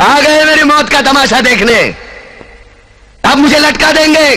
आ गए मेरी मौत का तमाशा देखने। अब मुझे लटका देंगे,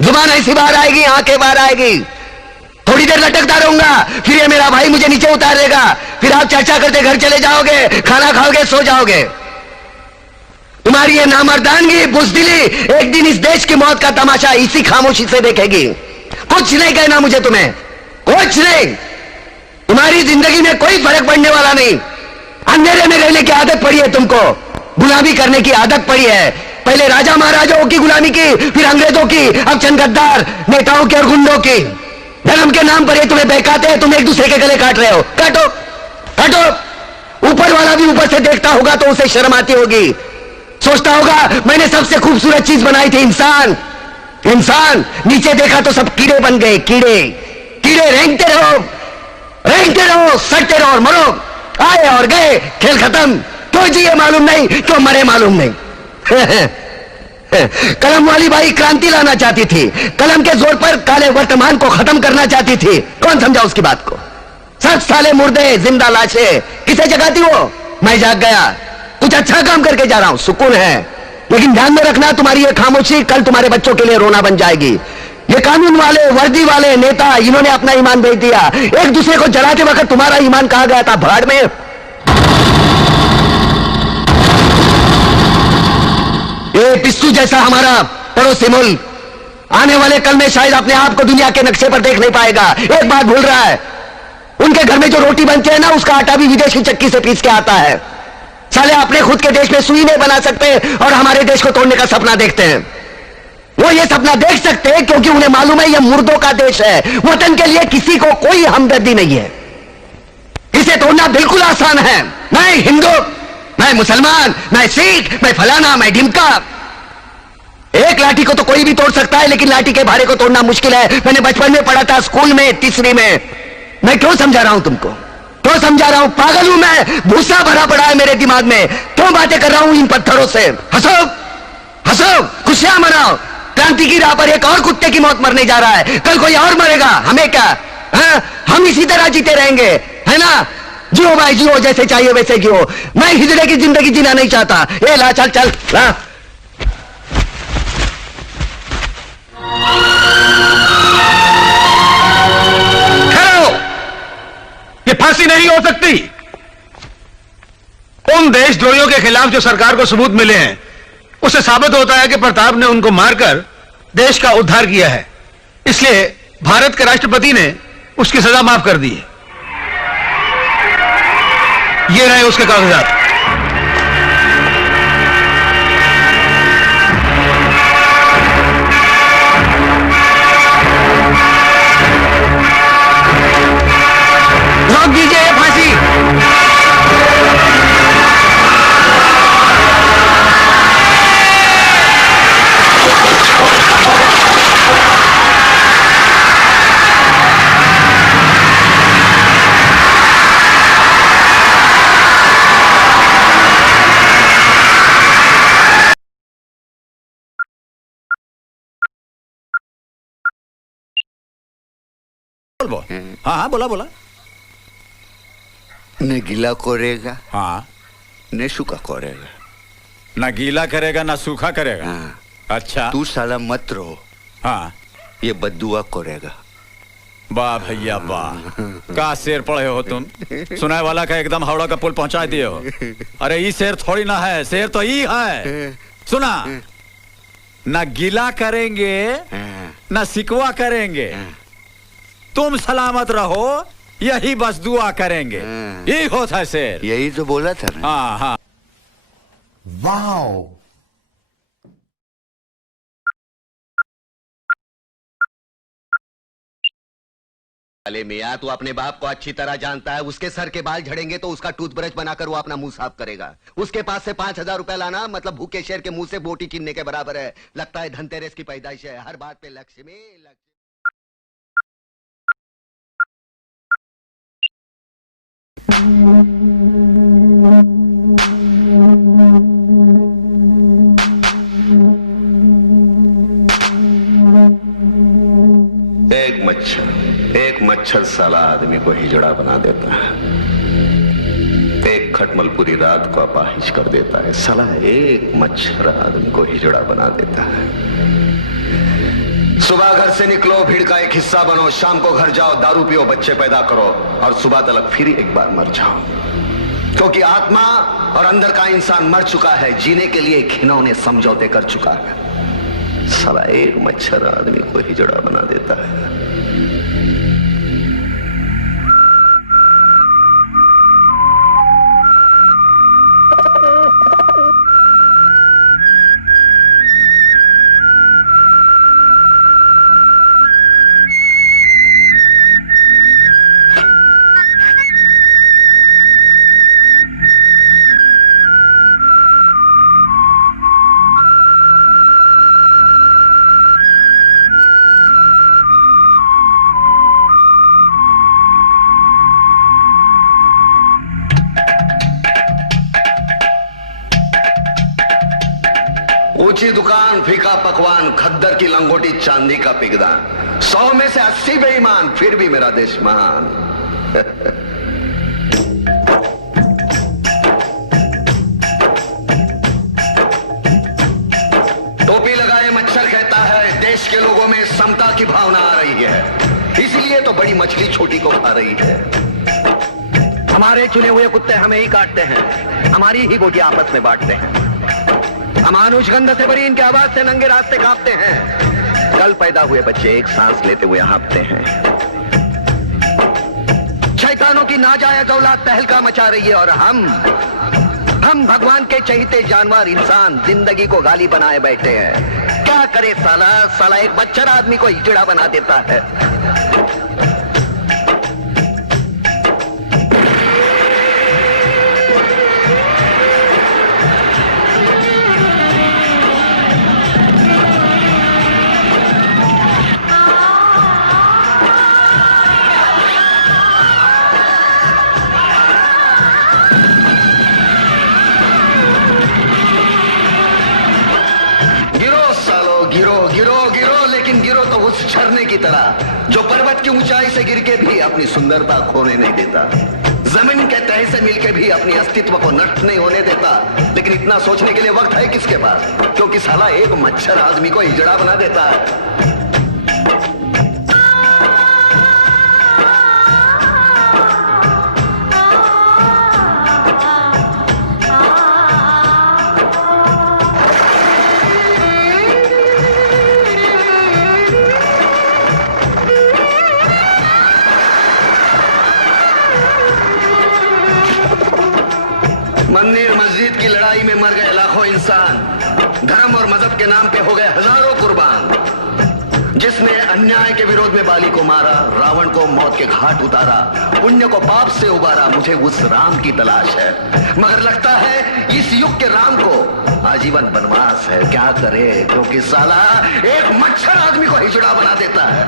जुबान ऐसी बाहर आएगी, आंखें बाहर आएगी, थोड़ी देर लटकता रहूंगा, फिर ये मेरा भाई मुझे नीचे उतार देगा, फिर आप चर्चा करते घर चले जाओगे, खाना खाओगे, सो जाओगे। तुम्हारी ये नामर्दानगी, बुज़दिली एक दिन इस देश की मौत का तमाशा इसी खामोशी से देखेगी। कुछ नहीं कहना मुझे, तुम्हें कुछ नहीं। तुम्हारी जिंदगी में कोई फर्क पड़ने वाला नहीं। अंधेरे में रहने की आदत पड़ी है तुमको, गुलामी करने की आदत पड़ी है। पहले राजा महाराजाओं की गुलामी की, फिर अंग्रेजों की, अब चंद गद्दार नेताओं की और गुंडों की। धर्म के नाम पर ये तुम्हें बहकाते हैं, तुम एक दूसरे के गले काट रहे हो। काटो काटो। ऊपर वाला भी ऊपर से देखता होगा तो उसे शर्म आती होगी, सोचता होगा मैंने सबसे खूबसूरत चीज बनाई थी, इंसान। इंसान नीचे देखा तो सब कीड़े बन गए, कीड़े कीड़े। रेंगते रहो, सटते रहो और मरो। आए और गए, खेल खत्म। क्यों जिए मालूम नहीं, क्यों मरे मालूम नहीं। कलम वाली बाई क्रांति लाना चाहती थी, कलम के जोर पर काले वर्तमान को खत्म करना चाहती थी। कौन समझा उसकी बात को? सब साले मुर्दे, जिंदा लाशें। किसे जगाती हो? मैं जाग गया, कुछ अच्छा काम करके जा रहा हूं, सुकून है। लेकिन ध्यान में रखना, तुम्हारी ये खामोशी कल तुम्हारे बच्चों के लिए रोना बन जाएगी। ये कानून वाले, वर्दी वाले नेता, इन्होंने अपना ईमान बेच दिया। एक दूसरे को जलाते वक्त तुम्हारा ईमान कहां गया था? भाड़ में। ये पिस्सू जैसा हमारा पड़ोसी मुल्क आने वाले कल में शायद अपने आप को दुनिया के नक्शे पर देख नहीं पाएगा। एक बात भूल रहा है, उनके घर में जो रोटी बनती है ना, उसका आटा भी विदेशी चक्की से पीस के आता है। साले अपने खुद के देश में सुई नहीं बना सकते और हमारे देश को तोड़ने का सपना देखते हैं। वो ये सपना देख सकते हैं क्योंकि उन्हें मालूम है यह मुर्दों का देश है। वतन के लिए किसी को कोई हमदर्दी नहीं है। इसे तोड़ना बिल्कुल आसान है। मैं हिंदू, मैं मुसलमान, मैं सिख, मैं फलाना, मैं ढिमका। एक लाठी को तो कोई भी तोड़ सकता है, लेकिन लाठी के भारे को तोड़ना मुश्किल है। मैंने बचपन में पढ़ा था, स्कूल में, तीसरी में। मैं क्यों समझा रहा हूं तुमको? क्यों समझा रहा हूं? पागल हूं मैं? भूसा भरा पड़ा है मेरे दिमाग में। क्यों बातें कर रहा हूं इन पत्थरों से? हंसो हंसो, खुशियां मनाओ। क्रांति की राह पर एक और कुत्ते की मौत मरने जा रहा है, कल कोई और मरेगा। हमें क्या? हम इसी तरह जीते रहेंगे, है ना? जियो भाई जियो, जैसे चाहिए वैसे जियो। मैं हिजड़े की जिंदगी जीना नहीं चाहता। ए ला, चल चल ला। ये फांसी नहीं हो सकती। उन देशद्रोहियों के खिलाफ जो सरकार को सबूत मिले हैं, उससे साबित होता है कि प्रताप ने उनको मारकर देश का उद्धार किया है। इसलिए भारत के राष्ट्रपति ने उसकी सजा माफ कर दी है। ये रहे उसके कागजात। रोक दीजिए ये फांसी। हाँ हाँ, बोला बोला। न गीला करेगा, हाँ, न सूखा करेगा। ना गीला करेगा ना सूखा करेगा। हाँ। अच्छा, तू साला मत रहो, हाँ। ये बद्दुआ करेगा। वाह भैया वाह, का शेर पढ़े हो तुम। सुनाए वाला का एकदम हावड़ा का पुल पहुंचा दिए हो। अरे ये शेर थोड़ी ना है, शेर तो ये है। सुना, ना गीला करेंगे ना सिकवा करेंगे, तुम सलामत रहो, यही बस दुआ करेंगे। यही होता है शेर। यही तो बोला था ना। हाँ हाँ। वाओ, अले मियाँ, तू अपने बाप को अच्छी तरह जानता है। उसके सर के बाल झड़ेंगे तो उसका टूथब्रश बनाकर वो अपना मुंह साफ करेगा। उसके पास से 5,000 रुपया लाना मतलब भूखे शेर के मुंह से बोटी छीनने के बराबर है। लगता है धनतेरस की पैदाइश है। हर बात पे लक्ष्मी। एक मच्छर साला आदमी को हिजड़ा बना देता है। एक खटमल पूरी रात को अपाहिज कर देता है। साला एक मच्छर आदमी को हिजड़ा बना देता है। सुबह घर से निकलो, भीड़ का एक हिस्सा बनो, शाम को घर जाओ, दारू पियो, बच्चे पैदा करो और सुबह तलक फिर एक बार मर जाओ, क्योंकि आत्मा और अंदर का इंसान मर चुका है, जीने के लिए खिलौने समझौते कर चुका है। साला एक मच्छर आदमी को हिजड़ा बना देता है। ऊंची दुकान, फीका पकवान, खद्दर की लंगोटी, चांदी का पिगदान, 100 में से 80 बेईमान, फिर भी मेरा देश महान। टोपी लगाए मच्छर कहता है देश के लोगों में समता की भावना आ रही है, इसलिए तो बड़ी मछली छोटी को खा रही है। हमारे चुने हुए कुत्ते हमें ही काटते हैं, हमारी ही गोटियां आपस में बांटते हैं। अमानुष गंध से भरी इनकी आवाज से नंगे रास्ते कांपते हैं। कल पैदा हुए बच्चे एक सांस लेते हुए हाँफते हैं। शैतानों की नाजायज औलाद तहलका मचा रही है और हम भगवान के चहीते जानवर इंसान जिंदगी को गाली बनाए बैठे हैं। क्या करे साला एक मच्छर आदमी को हिजड़ा बना देता है। गिरो, लेकिन गिरो तो उस झरने की तरह जो पर्वत की ऊंचाई से गिर के भी अपनी सुंदरता खोने नहीं देता, जमीन के तह से मिलके भी अपनी अस्तित्व को नष्ट नहीं होने देता। लेकिन इतना सोचने के लिए वक्त है किसके पास, क्योंकि साला एक मच्छर आदमी को हिजड़ा बना देता है। मंदिर मस्जिद की लड़ाई में मर गए लाखों इंसान, धर्म और मजहब के नाम पे हो गए हजारों कुर्बान। जिसने अन्याय के विरोध में बाली को मारा, रावण को मौत के घाट उतारा, पुण्य को पाप से उबारा, मुझे उस राम की तलाश है। मगर लगता है इस युग के राम को आजीवन वनवास है। क्या करे, क्योंकि साला एक मच्छर आदमी को हिजड़ा बना देता है।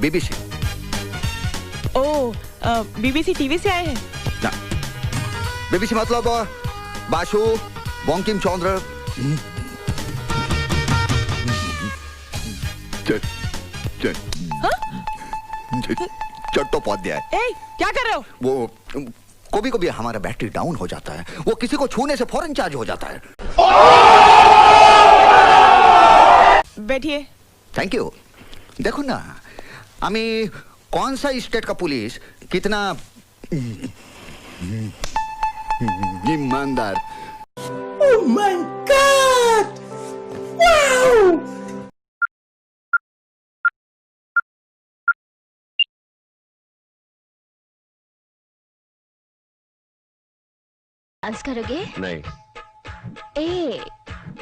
बीबीसी। बीबीसी टीवी से आए हैं ना। बीबीसी मतलब बाशु बंकिम चंद्र चट्टोपाध्याय। क्या कर रहे हो? वो कभी कभी हमारा बैटरी डाउन हो जाता है, वो किसी को छूने से फौरन चार्ज हो जाता है। बैठिए। Thank you. देखो ना, আমি कौन सा स्टेट का पुलिस कितना ईमानदार। Oh my God! Wow! Dance करोगे? नहीं। ए,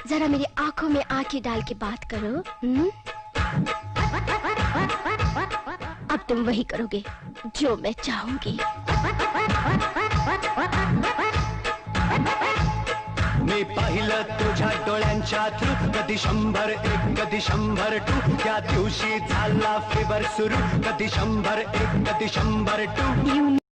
जरा मेरी आंखों में आंखें डाल के बात करो। अब तुम वही करोगे जो मैं चाहूंगी। मी पाहिलं तुझ्या डोळ्यांच्या थ्रू, कधी 101 कधी 102, त्या दिवशी झाला फिवर सुरू, कधी 101 कधी 102.